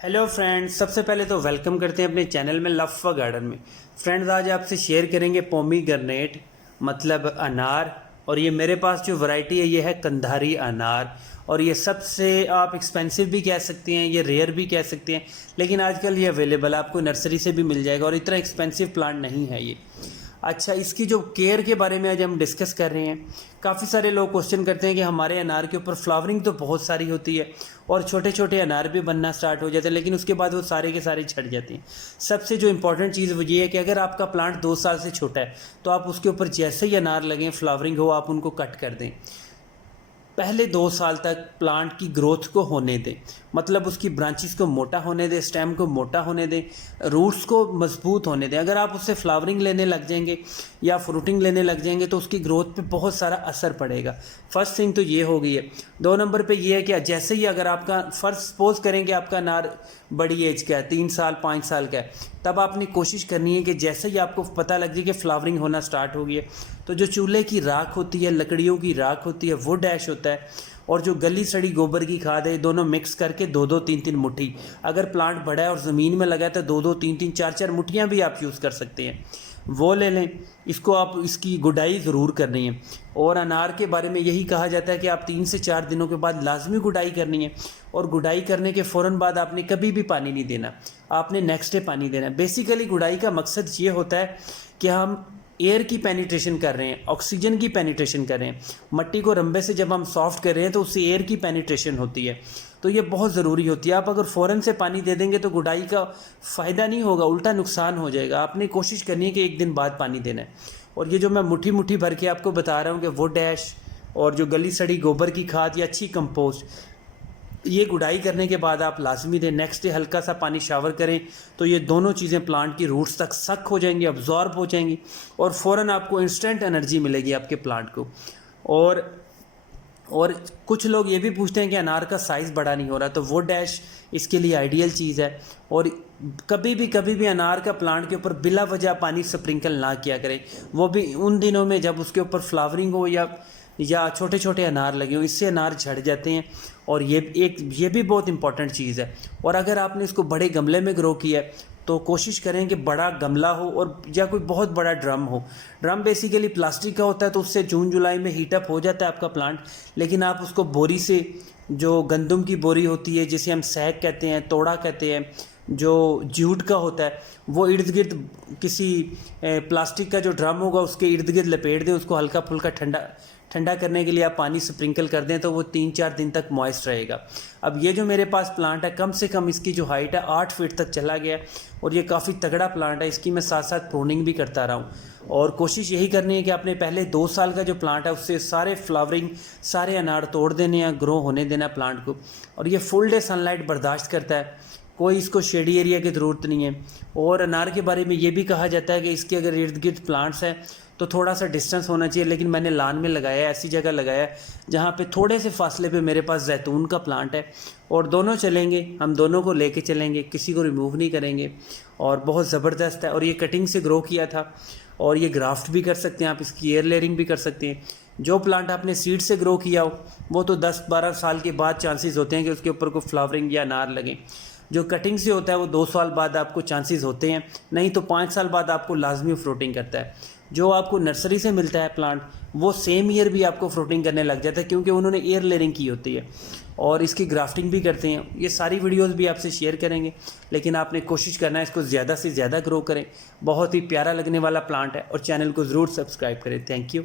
Hello friends, सबसे पहले तो वेलकम करते हैं अपने चैनल में लफ्फा गार्डन में। फ्रेंड्स, आज आपसे शेयर करेंगे पोमीग्रेनेट मतलब अनार। और ये मेरे पास जो वैरायटी है ये है कंधारी अनार। और ये सबसे आप एक्सपेंसिव भी कह सकते हैं, ये रेयर भी कह सकते हैं, लेकिन आजकल ये अवेलेबल आपको नर्सरी से भी मिल जाएगा और इतना एक्सपेंसिव प्लांट नहीं है ये। अच्छा, इसकी जो केयर के बारे में आज हम डिस्कस कर रहे हैं। काफ़ी सारे लोग क्वेश्चन करते हैं कि हमारे अनार के ऊपर फ्लावरिंग तो बहुत सारी होती है और छोटे छोटे अनार भी बनना स्टार्ट हो जाते हैं, लेकिन उसके बाद वो सारे के सारे झड़ जाते हैं। सबसे जो इंपॉर्टेंट चीज़ वो ये है कि अगर आपका प्लांट 2 साल से छोटा है तो आप उसके ऊपर जैसे ही अनार लगें, फ्लावरिंग हो, आप उनको कट कर दें। पहले 2 साल तक प्लांट की ग्रोथ को होने दें, मतलब उसकी ब्रांचेस को मोटा होने दें, स्टेम को मोटा होने दें, रूट्स को मजबूत होने दें। अगर आप उससे फ्लावरिंग लेने लग जाएंगे या फ्रूटिंग लेने लग जाएंगे तो उसकी ग्रोथ पे बहुत सारा असर पड़ेगा। फर्स्ट थिंग तो ये हो गई है। 2 नंबर पे ये है कि जैसे ही अगर आपका फर्स्ट सपोज करें कि आपका अनार बड़ी एज का है, 3 साल 5 साल का है, तब आपने कोशिश करनी है कि जैसे ही आपको पता लग जाए कि फ्लावरिंग होना स्टार्ट हो गई है, तो जो चूल्हे की राख होती है, लकड़ियों की राख होती है, वो डैश होता है, और जो गली सड़ी गोबर की खाद है, दोनों मिक्स करके 2-2 3-3 मुट्ठी, अगर प्लांट बड़ा है और ज़मीन में लगा है तो 2-2 3-3 4-4 मुट्ठियाँ भी आप यूज़ कर सकते हैं, वो ले लें। इसको आप इसकी गुडाई ज़रूर करनी है। और अनार के बारे में यही कहा जाता है कि आप 3 से 4 दिनों के बाद लाजमी गुडाई करनी है, और गुडाई करने के फ़ौरन बाद आपने कभी भी पानी नहीं देना, आपने नेक्स्ट डे पानी देना है। बेसिकली गुडाई का मकसद ये होता है कि हम एयर की पेनिट्रेशन कर रहे हैं, ऑक्सीजन की पेनिट्रेशन कर रहे हैं। मट्टी को रंबे से जब हम सॉफ्ट कर रहे हैं तो उससे एयर की पेनिट्रेशन होती है, तो ये बहुत ज़रूरी होती है। आप अगर फ़ौरन से पानी दे देंगे तो गुडाई का फ़ायदा नहीं होगा, उल्टा नुकसान हो जाएगा। आपने कोशिश करनी है कि 1 दिन बाद पानी देना है। और ये जो मैं मुट्ठी मुट्ठी भर के आपको बता रहा हूँ कि वो डैश और जो गली सड़ी गोबर की खाद या अच्छी कंपोस्ट, ये गुडाई करने के बाद आप लाजमी दें। नेक्स्ट डे हल्का सा पानी शावर करें तो ये दोनों चीज़ें प्लांट की रूट्स तक सक हो जाएंगी, अब्जॉर्ब हो जाएंगी, और फ़ौरन आपको इंस्टेंट एनर्जी मिलेगी आपके प्लांट को। और कुछ लोग ये भी पूछते हैं कि अनार का साइज़ बड़ा नहीं हो रहा, तो वो डैश इसके लिए आइडियल चीज़ है। और कभी भी अनार का प्लांट के ऊपर बिला वजह पानी स्प्रिंकल ना किया करें, वो भी उन दिनों में जब उसके ऊपर फ्लावरिंग हो या छोटे छोटे अनार लगे हों, इससे अनार झड़ जाते हैं। और ये भी बहुत इंपॉर्टेंट चीज़ है। और अगर आपने इसको बड़े गमले में ग्रो किया है तो कोशिश करें कि बड़ा गमला हो और या कोई बहुत बड़ा ड्रम हो। ड्रम बेसिकली प्लास्टिक का होता है, तो उससे जून जुलाई में हीटअप हो जाता है आपका प्लांट, लेकिन आप उसको बोरी से, जो गंदम की बोरी होती है जिसे हम सैक कहते हैं, तोड़ा कहते हैं, जो जूट का होता है, वो इर्द गिर्द किसी प्लास्टिक का जो ड्रम होगा उसके इर्द गिर्द लपेट दें। उसको हल्का फुल्का ठंडा करने के लिए आप पानी स्प्रिंकल कर दें तो वो 3-4 दिन तक मॉइस्ट रहेगा। अब ये जो मेरे पास प्लांट है, कम से कम इसकी जो हाइट है 8 फीट तक चला गया, और ये काफ़ी तगड़ा प्लांट है। इसकी मैं साथ साथ प्रूनिंग भी करता रहा हूँ। और कोशिश यही करनी है कि आपने पहले 2 साल का जो प्लांट है उससे सारे फ्लावरिंग, सारे अनार तोड़ देने या ग्रो होने देना प्लांट को। और ये फुल डे सनलाइट बर्दाश्त करता है, कोई इसको शेडी एरिया की ज़रूरत नहीं है। और अनार के बारे में ये भी कहा जाता है कि इसके अगर इर्द गिर्द प्लांट्स हैं तो थोड़ा सा डिस्टेंस होना चाहिए, लेकिन मैंने लान में लगाया है, ऐसी जगह लगाया है जहाँ पे थोड़े से फासले पे मेरे पास जैतून का प्लांट है, और दोनों चलेंगे, हम दोनों को लेके चलेंगे, किसी को रिमूव नहीं करेंगे। और बहुत ज़बरदस्त है। और ये कटिंग से ग्रो किया था, और ये ग्राफ्ट भी कर सकते हैं आप, इसकी एयर लेयरिंग भी कर सकते हैं। जो प्लांट आपने सीड से ग्रो किया हो वो तो 10-12 साल के बाद चांसेस होते हैं कि उसके ऊपर कोई फ्लावरिंग या अनार लगे। जो कटिंग से होता है वो 2 साल बाद आपको चांसेस होते हैं, नहीं तो 5 साल बाद आपको लाजमी फ्रूटिंग करता है। जो आपको नर्सरी से मिलता है प्लांट, वो सेम ईयर भी आपको फ्रूटिंग करने लग जाता है, क्योंकि उन्होंने एयर लेयरिंग की होती है, और इसकी ग्राफ्टिंग भी करते हैं। ये सारी वीडियोस भी आपसे शेयर करेंगे, लेकिन आपने कोशिश करना है इसको ज़्यादा से ज़्यादा ग्रो करें। बहुत ही प्यारा लगने वाला प्लांट है, और चैनल को ज़रूर सब्सक्राइब करें। Thank you.